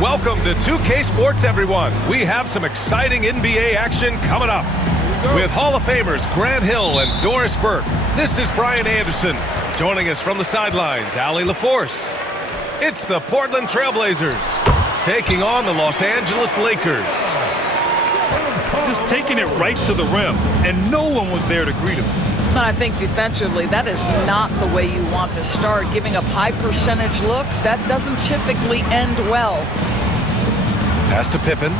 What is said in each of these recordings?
Welcome to 2K Sports, everyone. We have some exciting NBA action coming up. With Hall of Famers Grant Hill and Doris Burke, this is Brian Anderson. Joining us from the sidelines, Allie LaForce. It's the Portland Trailblazers taking on the Los Angeles Lakers. Just taking it right to the rim, and no one was there to greet him. And I think defensively, that is not the way you want to start. Giving up high percentage looks, that doesn't typically end well. Pass to Pippen.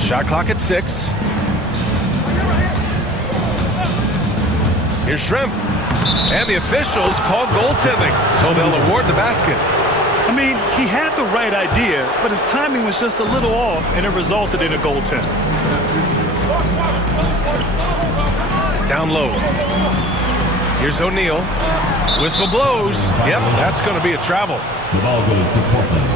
Shot clock at 6. Here's Shrimp. And the officials called goaltending, so they'll award the basket. I mean, he had the right idea, but his timing was just a little off, and it resulted in a goaltend. Down low. Here's O'Neal. Whistle blows. Yep, that's going to be a travel. The ball goes to Portland.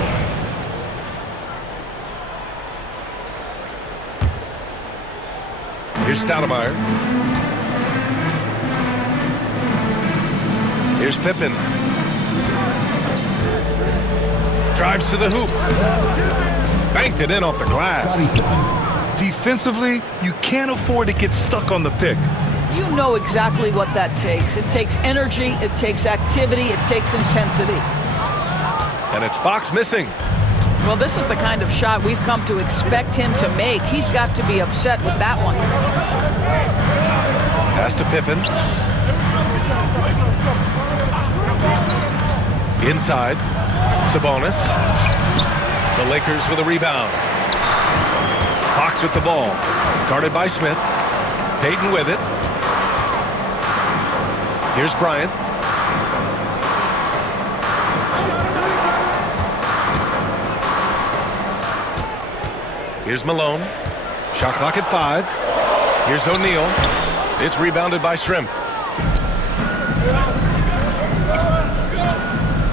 Here's Stoudemire. Here's Pippen. Drives to the hoop. Banked it in off the glass. Defensively, you can't afford to get stuck on the pick. You know exactly what that takes. It takes energy, it takes activity, it takes intensity. And it's Fox missing. Well, this is the kind of shot we've come to expect him to make. He's got to be upset with that one. Pass to Pippen. Inside. Sabonis. The Lakers with a rebound. Fox with the ball. Guarded by Smith. Payton with it. Here's Bryant. Here's Malone. Shot clock at 5. Here's O'Neal. It's rebounded by Shrimp.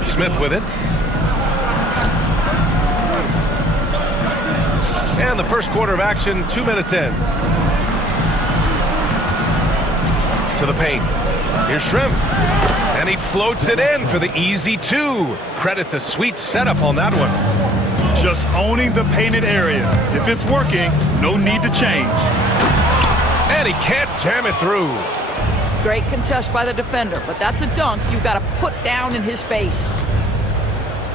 Smith with it. And the first quarter of action, 2 minutes in. To the paint. Here's Shrimp. And he floats it in for the easy 2. Credit the sweet setup on that one. Just owning the painted area. If it's working, no need to change. And he can't jam it through. Great contest by the defender, but that's a dunk you've got to put down in his face.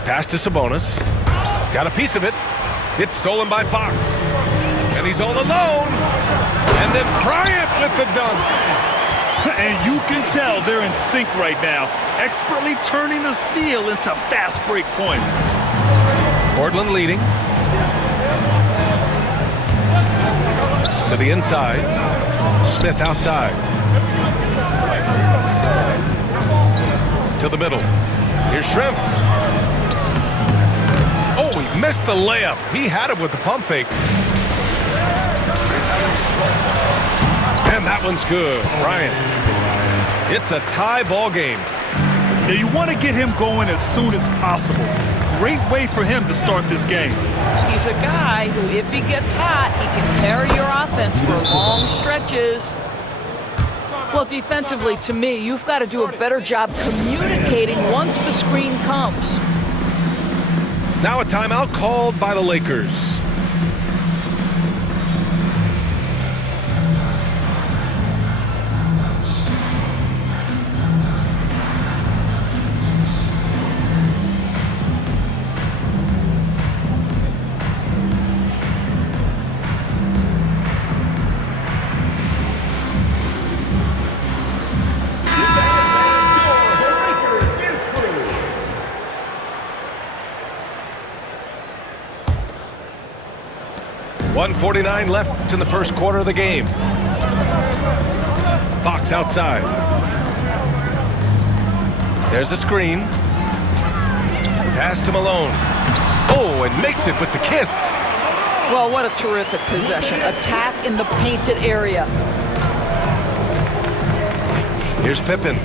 Pass to Sabonis. Got a piece of it. It's stolen by Fox. And he's all alone. And then Bryant with the dunk. And you can tell they're in sync right now, expertly turning the steal into fast break points. Portland leading. To the inside. Smith outside. To the middle. Here's Shrimp. Oh, he missed the layup. He had it with the pump fake. And that one's good. Bryant. It's a tie ball game. Now you want to get him going as soon as possible. Great way for him to start this game. He's a guy who, if he gets hot, he can carry your offense for long stretches. Well, defensively, to me, you've got to do a better job communicating once the screen comes. Now a timeout called by the Lakers. .149 left in the first quarter of the game. Fox outside. There's a screen. Pass to Malone. Oh, and makes it with the kiss. Well, what a terrific possession. Attack in the painted area. Here's Pippen.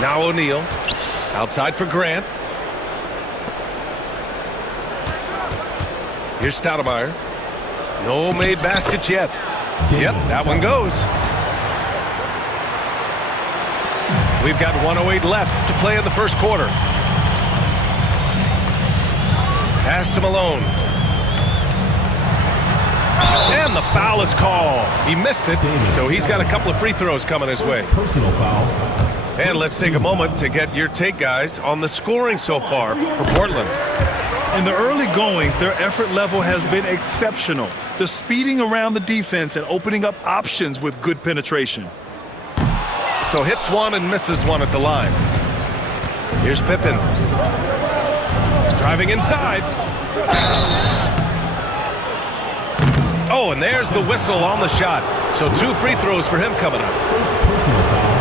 Now O'Neal. Outside for Grant. Here's Stoudemire. No made baskets yet. Yep, that one goes. We've got 1:08 left to play in the first quarter. Pass to Malone. And the foul is called. He missed it, so he's got a couple of free throws coming his way. Personal foul. And let's take a moment to get your take, guys, on the scoring so far for Portland. In the early goings, their effort level has been exceptional. They're speeding around the defense and opening up options with good penetration. So hits one and misses one at the line. Here's Pippen. Driving inside. Oh, and there's the whistle on the shot. So 2 free throws for him coming up. Personal foul.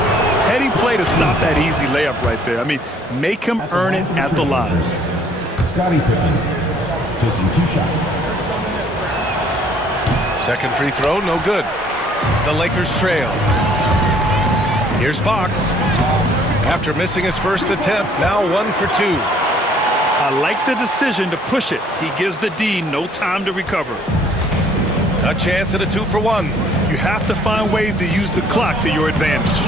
Heady play to stop that easy layup right there. I mean, make him earn it at the line. Scottie Pippen taking 2 shots. Second free throw, no good. The Lakers trail. Here's Fox. After missing his first attempt, now 1 for 2. I like the decision to push it. He gives the D no time to recover. A chance at a 2 for 1. You have to find ways to use the clock to your advantage.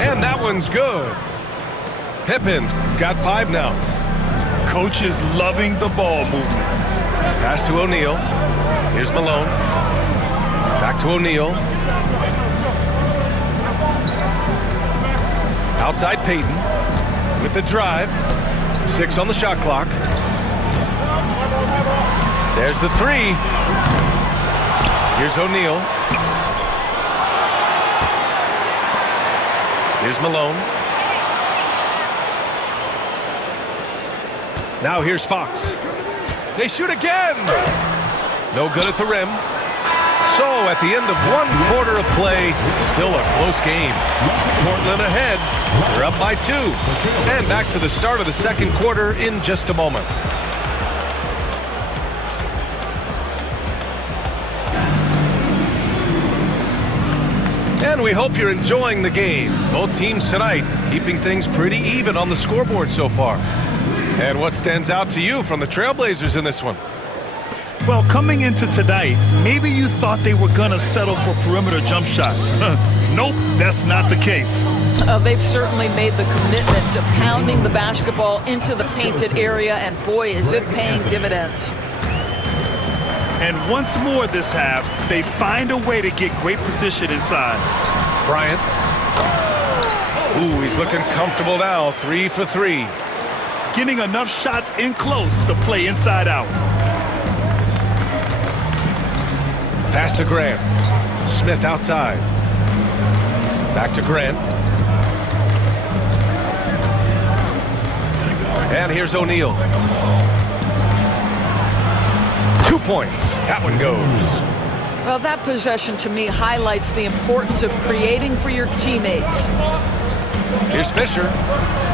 And that one's good. Pippen's got 5 now. Coach is loving the ball movement. Pass to O'Neal. Here's Malone. Back to O'Neal. Outside Payton with the drive. 6 on the shot clock. There's the 3. Here's O'Neal. Here's Malone. Now here's Fox. They shoot again. No good at the rim. So at the end of 1 quarter of play, still a close game. Portland ahead. They're up by 2. And back to the start of the second quarter in just a moment. And we hope you're enjoying the game. Both teams tonight keeping things pretty even on the scoreboard so far. And what stands out to you from the Trailblazers in this one? Well, coming into tonight, maybe you thought they were going to settle for perimeter jump shots. Nope, that's not the case. They've certainly made the commitment to pounding the basketball into the painted area, and boy, is it paying dividends. And once more this half, they find a way to get great position inside. Bryant. Ooh, he's looking comfortable now. 3 for 3. Getting enough shots in close to play inside out. Pass to Grant. Smith outside. Back to Grant. And here's O'Neal. 2 points. That one goes. Well, that possession to me highlights the importance of creating for your teammates. Here's Fisher.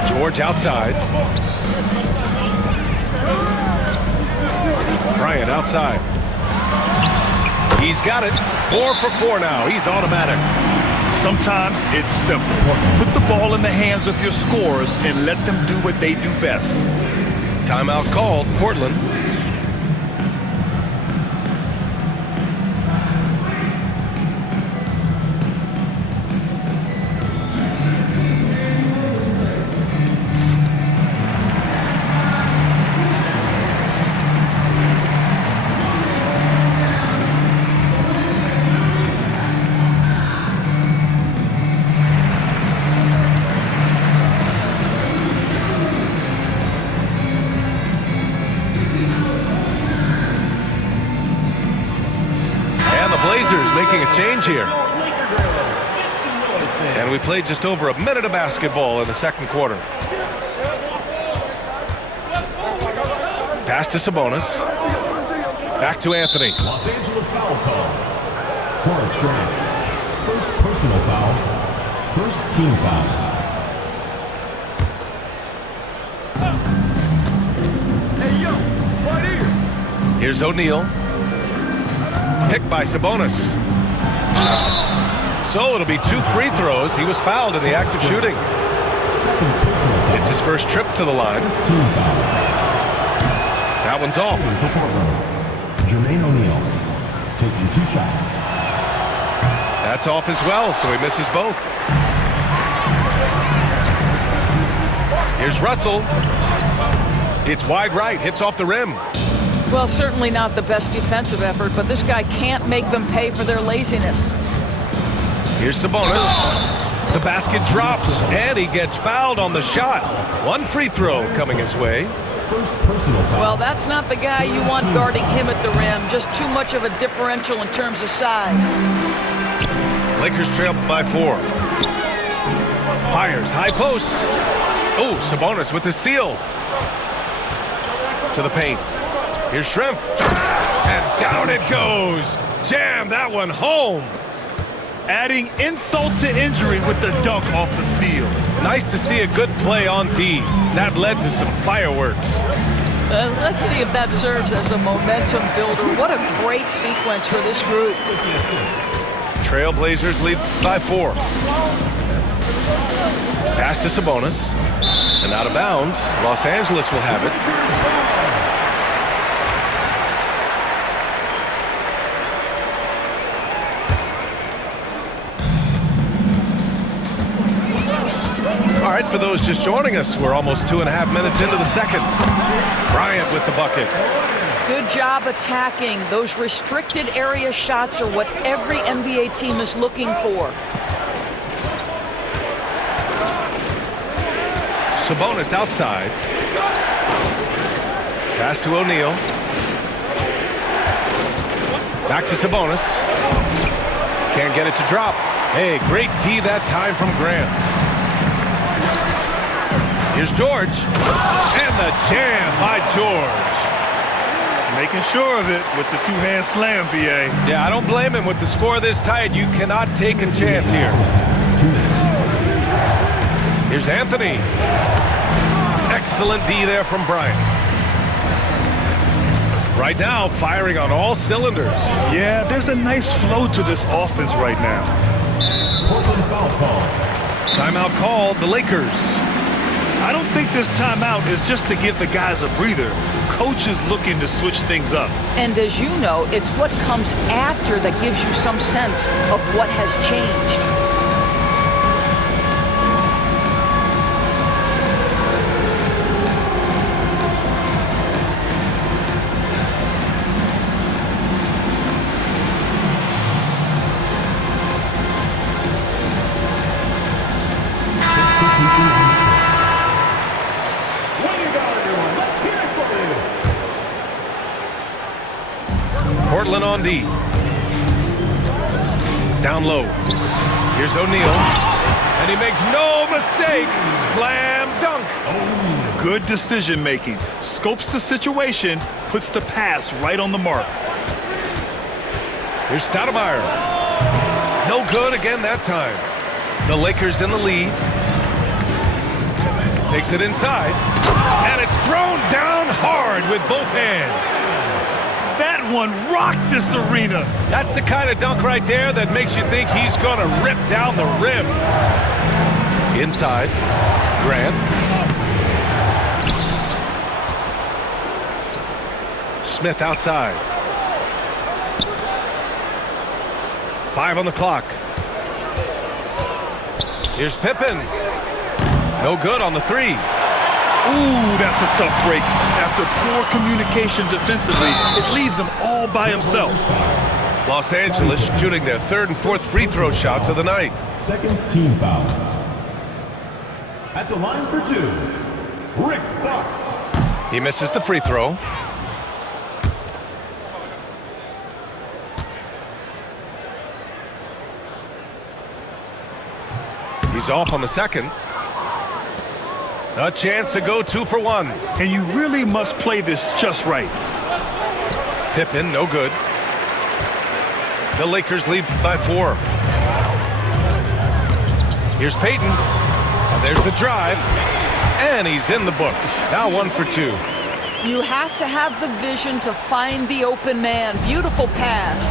George outside. Bryant outside. He's got it. 4 for 4 now. He's automatic. Sometimes it's simple. Put the ball in the hands of your scorers and let them do what they do best. Timeout called, Portland. Making a change here. And we played just over a minute of basketball in the second quarter. Pass to Sabonis. Back to Anthony. Los Angeles foul call. Horace Grant. First personal foul. First team foul. Hey, yo, right here. Here's O'Neal. Picked by Sabonis. So it'll be 2 free throws. He was fouled in the act of shooting. It's his first trip to the line. That one's off. For Portland, Jermaine O'Neal, taking 2 shots. That's off as well, so he misses both. Here's Russell. It's wide right, hits off the rim. Well, certainly not the best defensive effort, but this guy can't make them pay for their laziness. Here's Sabonis. The basket drops, and he gets fouled on the shot. One free throw coming his way. First personal foul. Well, that's not the guy you want guarding him at the rim. Just too much of a differential in terms of size. Lakers trail by 4. Fires, high post. Oh, Sabonis with the steal. To the paint. Here's Shrimp. And down it goes. Jam that one home. Adding insult to injury with the dunk off the steal. Nice to see a good play on D. That led to some fireworks. Let's see if that serves as a momentum builder. What a great sequence for this group. Trailblazers lead by 4. Pass to Sabonis. And out of bounds. Los Angeles will have it. All right, for those just joining us, we're almost 2.5 minutes into the second. Bryant with the bucket. Good job attacking. Those restricted area shots are what every NBA team is looking for. Sabonis outside. Pass to O'Neal. Back to Sabonis. Can't get it to drop. Hey, great D that time from Grant. Here's George. And the jam by George. Making sure of it with the 2-hand slam, BA. Yeah, I don't blame him. With the score this tight, you cannot take a chance here. 2 minutes. Here's Anthony. Excellent D there from Bryant. Right now, firing on all cylinders. Yeah, there's a nice flow to this offense right now. Portland foul call. Timeout called, the Lakers. I don't think this timeout is just to give the guys a breather. Coach is looking to switch things up. And as you know, it's what comes after that gives you some sense of what has changed. Portland on D. Down low. Here's O'Neal. And he makes no mistake. Slam dunk. Oh, good decision making. Scopes the situation, puts the pass right on the mark. Here's Stoudemire. No good again that time. The Lakers in the lead. Takes it inside. And it's thrown down hard with both hands. That one rocked this arena. That's the kind of dunk right there that makes you think he's going to rip down the rim. Inside, Grant. Smith outside. 5 on the clock. Here's Pippen. No good on the 3. Ooh, that's a tough break. After poor communication defensively, it leaves him all by himself. Los Angeles shooting their 3rd and 4th free throw shots of the night. Second team foul. At the line for 2, Rick Fox. He misses the free throw. He's off on the second. A chance to go 2 for 1. And you really must play this just right. Pippen, no good. The Lakers lead by 4. Here's Payton. And there's the drive. And he's in the books. Now 1 for 2. You have to have the vision to find the open man. Beautiful pass.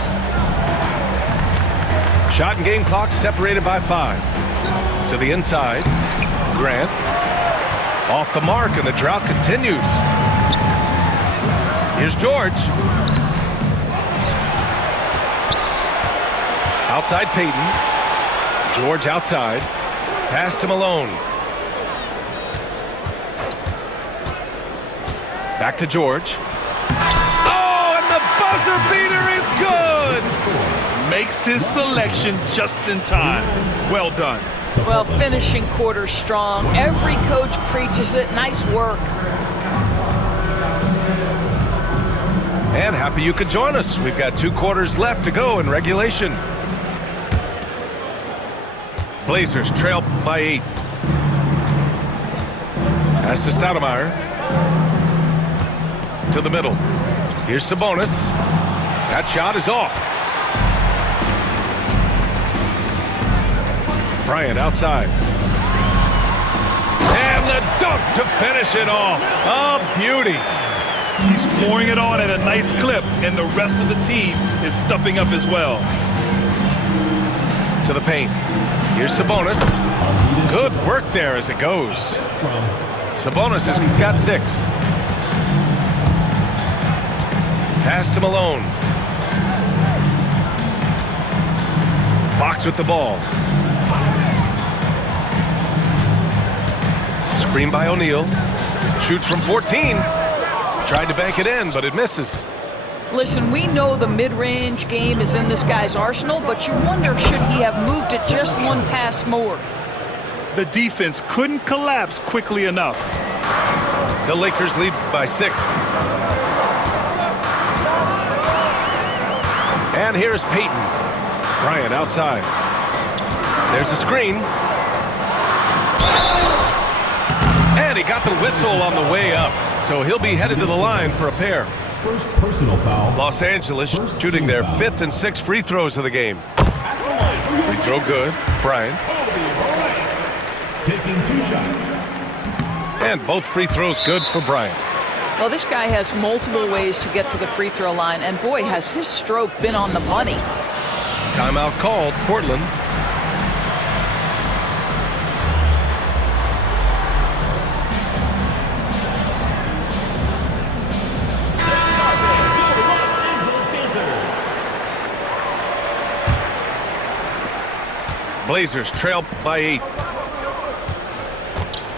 Shot and game clock separated by 5. To the inside. Grant. Off the mark, and the drought continues. Here's George. Outside Peyton. George outside. Pass to Malone. Back to George. Oh, and the buzzer beater is good! Makes his selection just in time. Well done. Well, finishing quarter strong. Every coach preaches it. Nice work. And happy you could join us. We've got 2 quarters left to go in regulation. Blazers trail by 8. Pass to Stoudemire. To the middle. Here's Sabonis. That shot is off. Bryant outside. And the dunk to finish it off. A beauty. He's pouring it on at a nice clip, and the rest of the team is stepping up as well. To the paint. Here's Sabonis. Good work there as it goes. Sabonis has got 6. Pass to Malone. Fox with the ball. Screen by O'Neal. Shoots from 14. Tried to bank it in, but it misses. Listen, we know the mid-range game is in this guy's arsenal, but you wonder, should he have moved it just one pass more? The defense couldn't collapse quickly enough. The Lakers lead by 6. And here's Peyton. Bryant outside. There's a screen. And he got the whistle on the way up. So he'll be headed to the line for a pair. First personal foul. Los Angeles shooting their 5th and 6th free throws of the game. Free throw good. Bryant. Taking 2 shots. And both free throws good for Bryant. Well, this guy has multiple ways to get to the free throw line, and boy, has his stroke been on the money. Timeout called, Portland. Blazers trail by 8.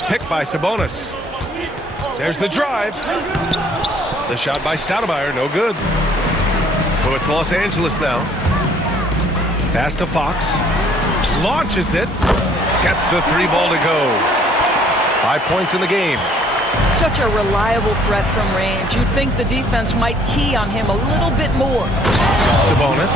Picked by Sabonis. There's the drive. The shot by Stoudemire, no good. So it's Los Angeles now. Pass to Fox. Launches it. Gets the 3 ball to go. 5 points in the game. Such a reliable threat from range. You'd think the defense might key on him a little bit more. Sabonis.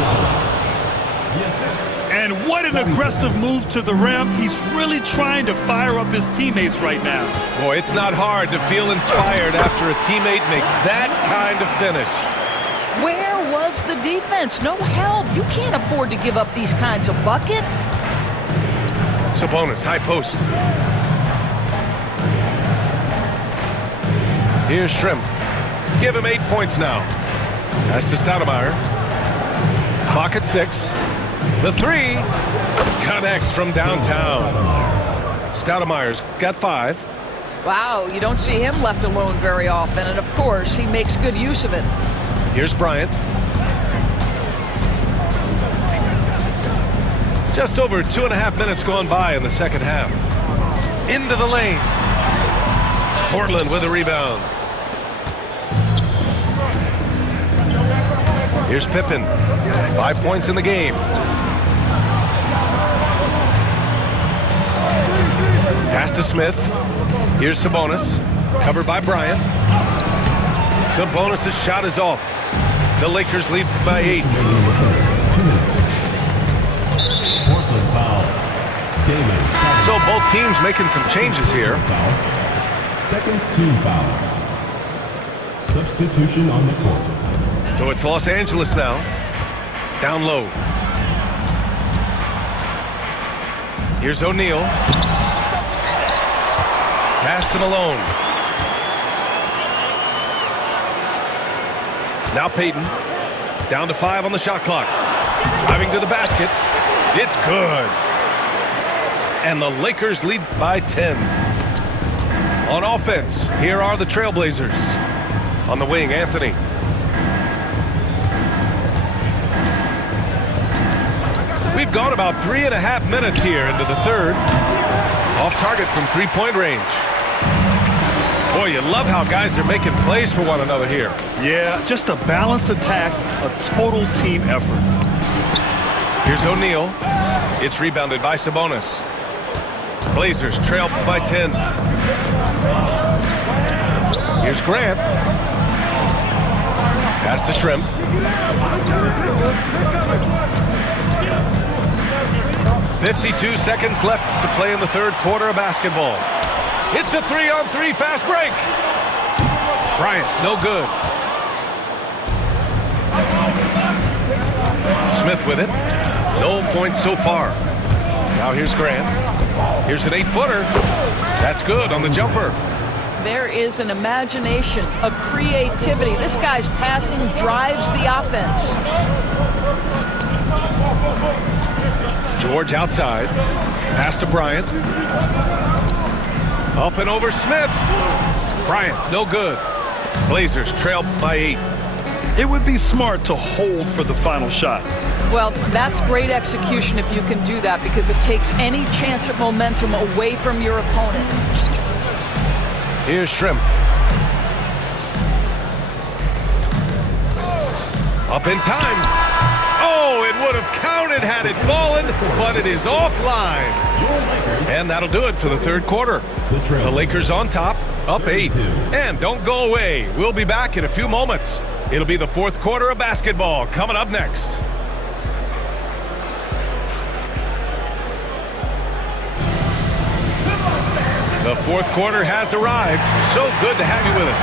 And what an aggressive move to the rim. He's really trying to fire up his teammates right now. Boy, it's not hard to feel inspired after a teammate makes that kind of finish. Where was the defense? No help. You can't afford to give up these kinds of buckets. Sabonis, high post. Here's Shrimp. Give him 8 points now. Pass to Stoudemire. Clock at 6. The 3 connects from downtown. Stoudemire's got 5. Wow, you don't see him left alone very often, and of course, he makes good use of it. Here's Bryant. Just over 2.5 minutes gone by in the second half. Into the lane. Portland with a rebound. Here's Pippen. 5 points in the game. Pass to Smith. Here's Sabonis. Covered by Bryant. Sabonis' shot is off. The Lakers lead by 8. 2 minutes. Portland foul. Davis. So both teams making some changes here. Foul. Second team foul. Substitution on the court. So it's Los Angeles now. Down low. Here's O'Neal. Pass to Malone. Now Peyton. Down to 5 on the shot clock. Driving to the basket. It's good. And the Lakers lead by 10. On offense, here are the Trailblazers. On the wing, Anthony. We've gone about 3.5 minutes here into the third. Off target from three-point range. Boy, you love how guys are making plays for one another here. Yeah, just a balanced attack, a total team effort. Here's O'Neal. It's rebounded by Sabonis. Blazers trail by 10. Here's Grant. Pass to Shrimp. "52 seconds left to play in the third quarter of basketball. It's a 3-on-3 fast break. Bryant, no good. Smith with it. No points so far. Now here's Grant. Here's an 8-footer. That's good on the jumper. There is an imagination, a creativity. This guy's passing drives the offense. George outside. Pass to Bryant. Up and over Smith. Bryant, no good. Blazers trail by 8. It would be smart to hold for the final shot. Well, that's great execution if you can do that, because it takes any chance of momentum away from your opponent. Here's Shrimp. Up in time. Oh, it would have counted had it fallen, but it is offline. And that'll do it for the third quarter. The Lakers on top, up 8. And don't go away. We'll be back in a few moments. It'll be the fourth quarter of basketball coming up next. The fourth quarter has arrived. So good to have you with us.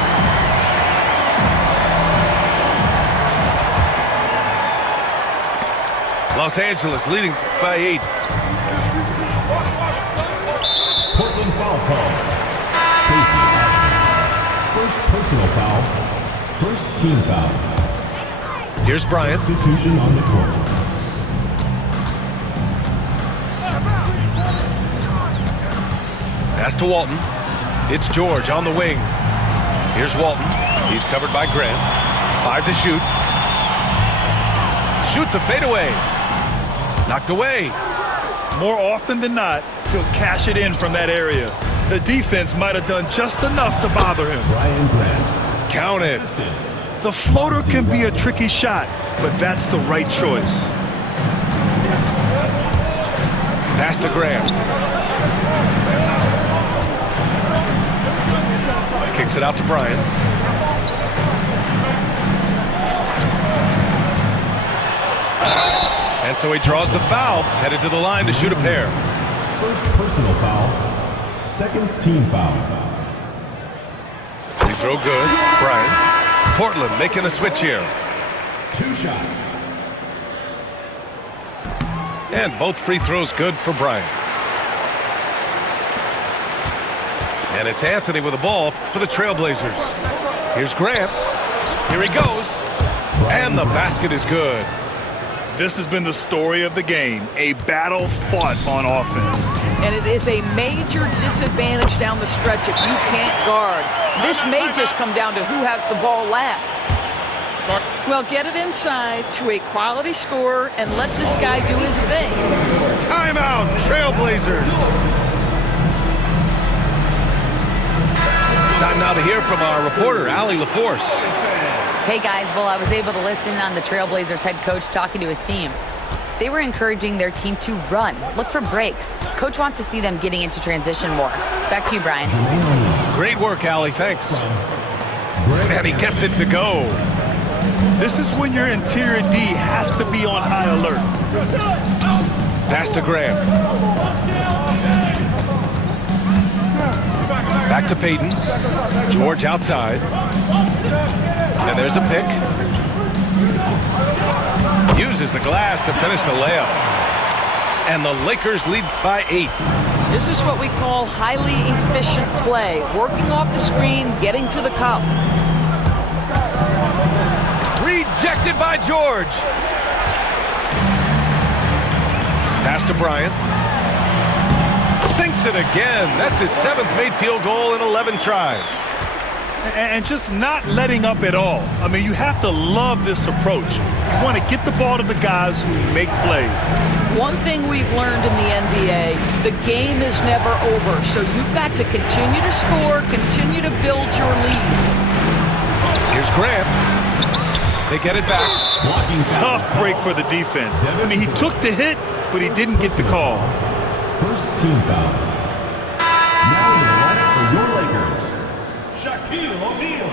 Los Angeles leading by 8. Portland foul call. Stacey. First personal foul. First team foul. Here's Bryant. Substitution on the court. Pass to Walton. It's George on the wing. Here's Walton. He's covered by Grant. 5 to shoot. Shoots a fadeaway. Knocked away. More often than not, he'll cash it in from that area. The defense might have done just enough to bother him. Brian Grant. Counted. The floater can be a tricky shot, but that's the right choice. Pass to Grant. Kicks it out to Bryant. And so he draws the foul, headed to the line to shoot a pair. First personal foul. Second team foul. Free throw good. Bryant. Portland making a switch here. 2 shots. And both free throws good for Bryant. And it's Anthony with the ball for the Trailblazers. Here's Grant. Here he goes. And the basket is good. This has been the story of the game, a battle fought on offense. And it is a major disadvantage down the stretch if you can't guard. This may just come down to who has the ball last. Well, get it inside to a quality scorer and let this guy do his thing. Timeout, Trailblazers. Time now to hear from our reporter, Allie LaForce. Hey guys, well, I was able to listen on the Trailblazers head coach talking to his team. They were encouraging their team to run, look for breaks. Coach wants to see them getting into transition more. Back to you, Brian. Great work, Allie. Thanks. And he gets it to go. This is when your interior D has to be on high alert. Pass to Graham. Back to Payton. George outside. And there's a pick. Uses the glass to finish the layup. And the Lakers lead by 8. This is what we call highly efficient play. Working off the screen, getting to the cup. Rejected by George. Pass to Bryant. Sinks it again. That's his 7th made field goal in 11 tries. And just not letting up at all. I mean, you have to love this approach. You want to get the ball to the guys who make plays. One thing we've learned in the NBA, the game is never over. So you've got to continue to score, continue to build your lead. Here's Grant. They get it back. Tough break for the defense. I mean, he took the hit, but he didn't get the call. First team foul. Now in the lineup for your Lakers, Shaquille O'Neal,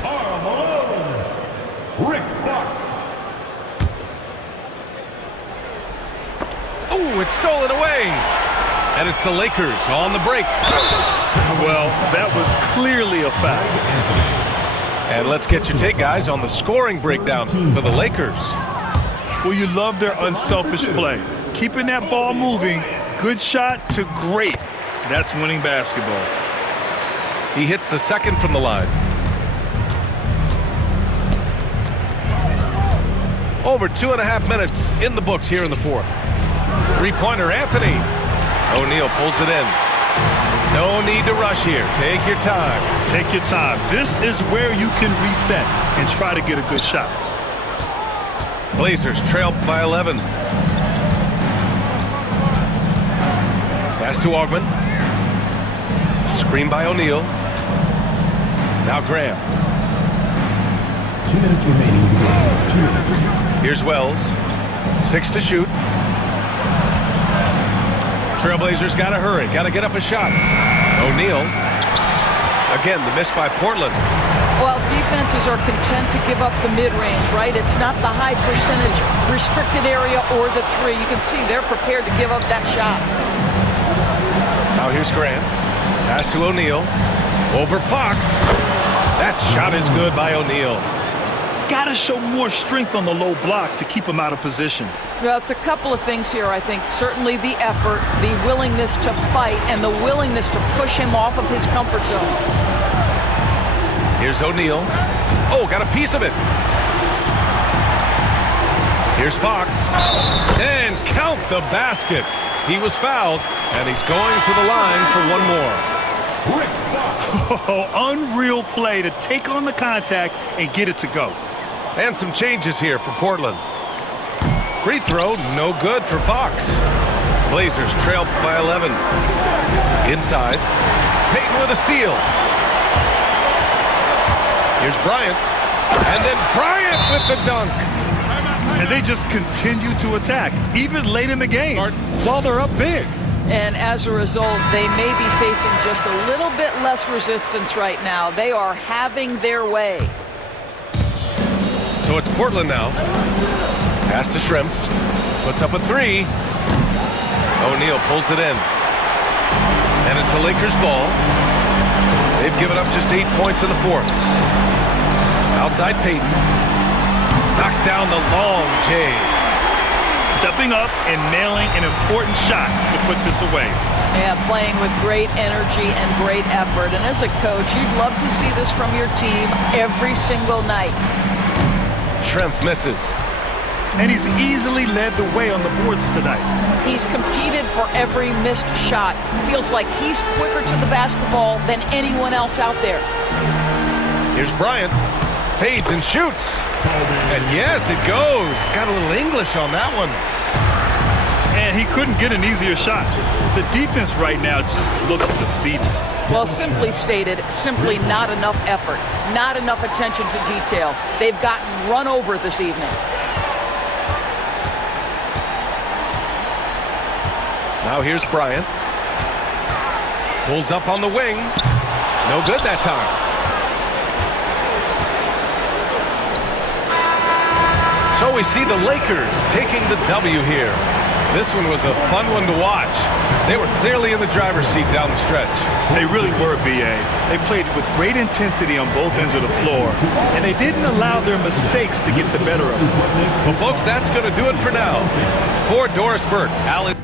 Karl Malone, Rick Fox. Oh, it's stolen away. And it's the Lakers on the break. Well, that was clearly a foul. And let's get your take, guys, on the scoring breakdown for the Lakers. Well, you love their unselfish play. Keeping that ball moving, good shot to great. That's winning basketball. He hits the second from the line. Over 2.5 minutes in the books here in the fourth. Three-pointer, Anthony. O'Neal pulls it in. No need to rush here. Take your time. Take your time. This is where you can reset and try to get a good shot. Blazers trail by 11. Pass to Augman. Screen by O'Neal. Now Graham. 2 minutes remaining in the game. 2 minutes. Here's Wells. 6 to shoot. Trailblazers got to hurry. Got to get up a shot. O'Neal. Again, the miss by Portland. Well, defenses are content to give up the mid-range, right? It's not the high percentage restricted area or the three. You can see they're prepared to give up that shot. Now here's Grant. Pass to O'Neal. Over Fox. That shot is good by O'Neal. Got to show more strength on the low block to keep him out of position. Well, it's a couple of things here, I think. Certainly the effort, the willingness to fight, and the willingness to push him off of his comfort zone. Here's O'Neal. Oh, got a piece of it. Here's Fox. And count the basket. He was fouled, and he's going to the line for one more. Rick Fox. Oh, unreal play to take on the contact and get it to go. And some changes here for Portland. Free throw, no good for Fox. Blazers trail by 11. Inside. Payton with a steal. Here's Bryant. And then Bryant with the dunk. And they just continue to attack, even late in the game, while they're up big. And as a result, they may be facing just a little bit less resistance right now. They are having their way. So it's Portland now. Pass to Shrimp. Puts up a three. O'Neal pulls it in. And it's a Lakers ball. They've given up just 8 points in the fourth. Outside Payton. Knocks down the long J. Stepping up and nailing an important shot to put this away. Yeah, playing with great energy and great effort. And as a coach, you'd love to see this from your team every single night. Shrimp misses. And he's easily led the way on the boards tonight. He's competed for every missed shot. Feels like he's quicker to the basketball than anyone else out there. Here's Bryant. Fades and shoots. And yes, it goes. Got a little English on that one. And he couldn't get an easier shot. The defense right now just looks defeated. Well, simply stated, simply not enough effort, not enough attention to detail. They've gotten run over this evening. Now here's Bryant. Pulls up on the wing. No good that time. So we see the Lakers taking the W here. This one was a fun one to watch. They were clearly in the driver's seat down the stretch. They really were, B.A. They played with great intensity on both ends of the floor, and they didn't allow their mistakes to get the better of them. Well, folks, that's going to do it for now. For Doris Burke, Allen.